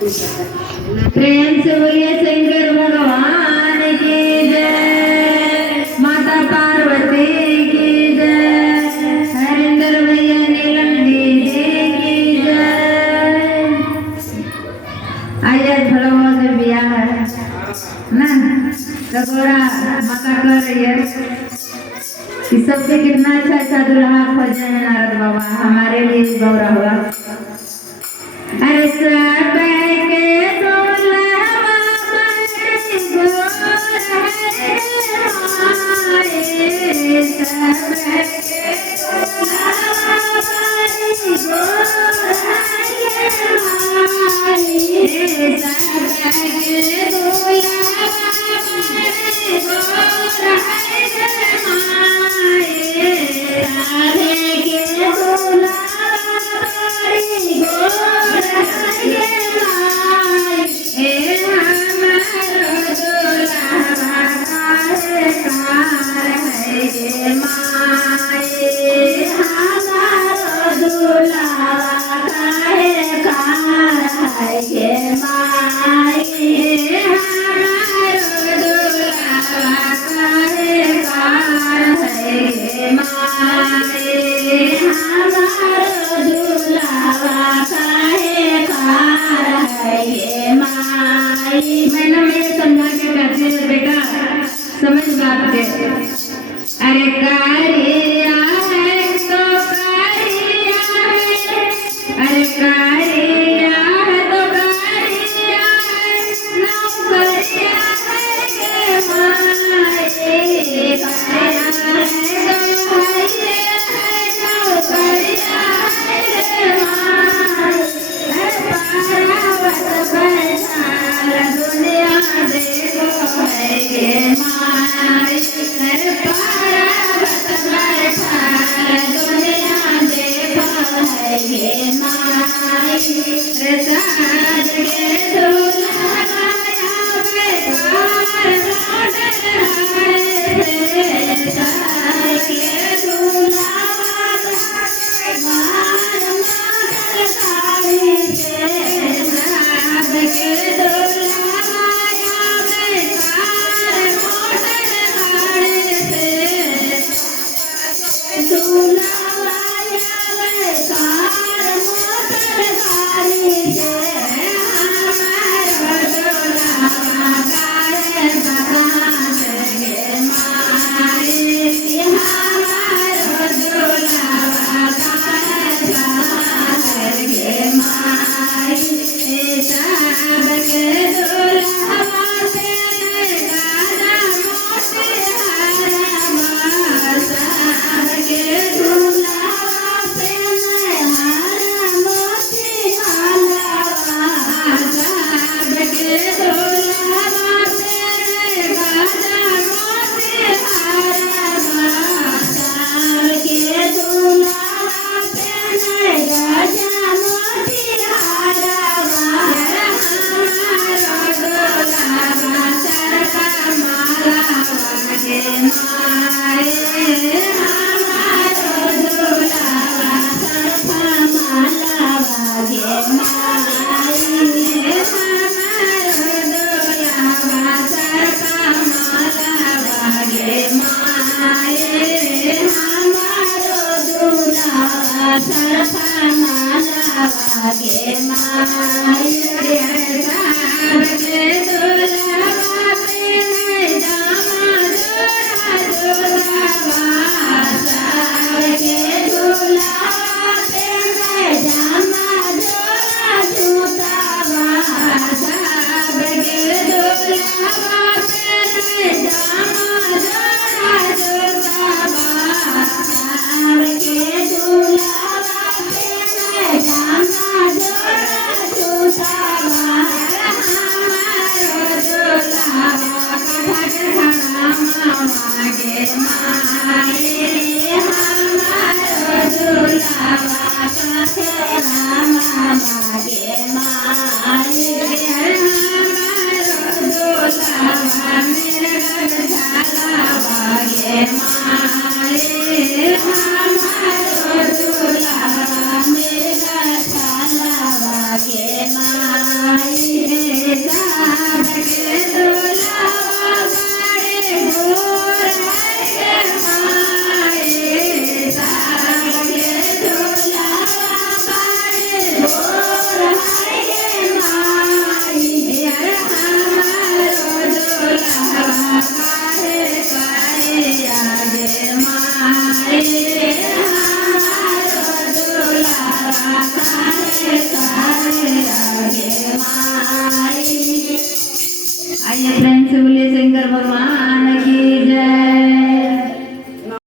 प्रेम से बोलिए शंकर भगवान की जय, माता पार्वती की जय, हरिंदर भैया नीलम दीदी की जय। आइए थोड़ा बहुत बिया है ना, रघोड़ा माता कर रही है कि सबसे कितना अच्छा अच्छा दुल्हा खोजे हैं नारद बाबा, हमारे लिए गौरा हुआ। अरे सब के दुल्हा बड़ी गोर है माए, सब के दुल्हा बड़ी गोर है माए, सब के दुल्हा बड़ी गोर है माए, राधे के दुल्हा बड़ी गोर है माए, हे हमारो दुल्हा काहे कार है गे माए, हमारो दुल्हा काहे कार है गे माए, हमारो दुल्हा काहे कार है गे माए, हमारो दुल्हा काहे कार है गे माए। मैंने ये समझा के कहती हूँ बेटा, समझ बात के। अरे कारिया है तो कारिया है, अरे कारिया है तो कारिया है, नौकरिया है गे माए, कारिया है तो कारिया है, नौकरिया है गे माए, पारावत बैठाल दुनिया देखो है गे माए, पारावत बैठाल दुनिया देखो है गे माए, साज के दुल्हा आया बेकार मोटर हारे, साज के दुल्हा बेकार मोटर साड़ी के, साज के दुल्हा आया बेकार मोटर हारे से, दुल्हा आया बेकार मोटर हारे से, हमारा दुल्हा काहे बहार गे माए, हमारा दुल्हा काहे बहार गे माए, साब के दुल्हा से गाना मोती हारा, साब के दुल्हा से हारा मोती हारा, साब के दुल्हा से गाना मोती हारा, साब के दुल्हा से गाना मोती हारा, हमारो दुल्हा चरका माला गे माए, हमारो दुल्हा चरका माला गे माए, हमारो दुल्हा चरका माला गे माए, हमारो दुल्हा चरका माला गे माए, साब के दुल्हा